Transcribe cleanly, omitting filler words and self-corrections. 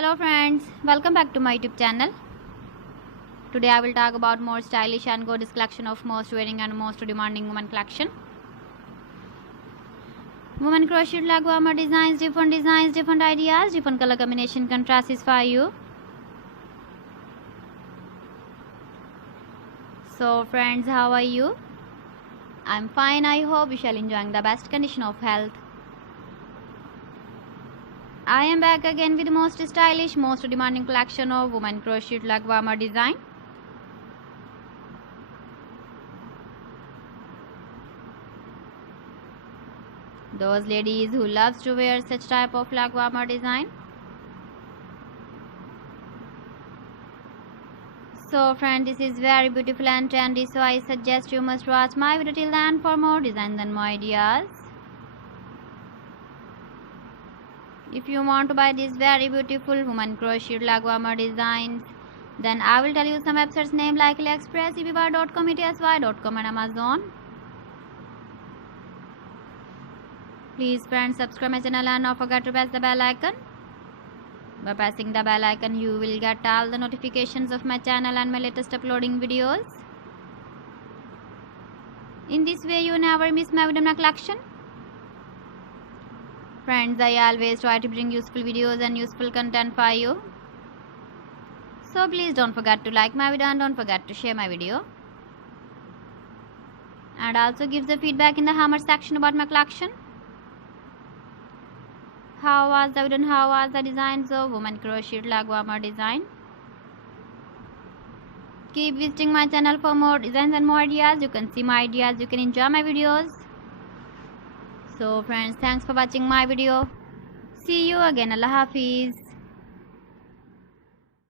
Hello friends, welcome back to my YouTube channel. Today I will talk about more stylish and gorgeous collection of most wearing and most demanding women collection. Women crochet leg warmer designs, different ideas, different color combination contrasts for you. So friends, how are you? I'm fine. I hope you shall enjoying the best condition of health. I am back again with the most stylish, most demanding collection of women crochet leg warmer design. Those ladies who loves to wear such type of leg warmer design. So friend, this is very beautiful and trendy, so I suggest you must watch my video till the end for more designs and more ideas. If you want to buy these very beautiful woman crochet leg warmer designs, then I will tell you some websites name like AliExpress, eBay.com, ETSY.com and Amazon. Please friends, subscribe my channel and don't forget to press the bell icon. By pressing the bell icon, you will get all the notifications of my channel and my latest uploading videos. In this way, you never miss my video collection. Friends, I always try to bring useful videos and useful content for you. So please don't forget to like my video and don't forget to share my video. And also give the feedback in the comment section about my collection. How was the video and how was the designs of woman crochet leg warmer design? Keep visiting my channel for more designs and more ideas. You can see my ideas, you can enjoy my videos. So friends, thanks for watching my video. See you again. Allah Hafiz.